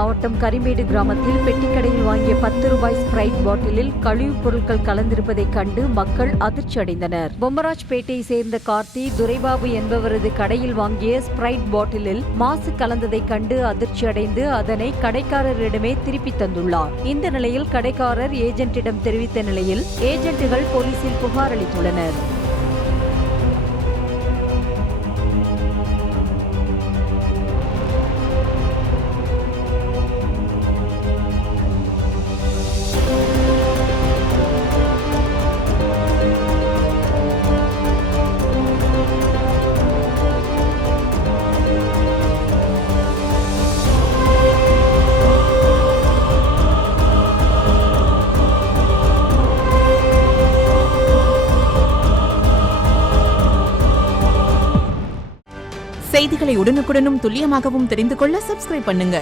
மாவட்டம் கரிமேடு கிராமத்தில் பெட்டிக்கடையில் வாங்கிய 10 ரூபாய் ஸ்பிரைட் பாட்டிலில் கழிவுப் பொருட்கள் கலந்திருப்பதைக் கண்டு மக்கள் அதிர்ச்சி அடைந்தனர். பொம்மராஜ்பேட்டையை சேர்ந்த கார்த்தி துரைபாபு என்பவரது கடையில் வாங்கிய ஸ்பிரைட் பாட்டிலில் மாசு கலந்ததைக் கண்டு அதிர்ச்சி அடைந்து அதனை கடைக்காரரிடமே திருப்பி தந்துள்ளார். இந்த நிலையில் கடைக்காரர் ஏஜென்ட்டிடம் தெரிவித்த நிலையில் ஏஜென்ட்டுகள் போலீசில் புகார் அளித்துள்ளனர். செய்திகளை உடனுக்குடனும் துல்லியமாகவும் தெரிந்து கொள்ள சப்ஸ்கிரைப் பண்ணுங்க.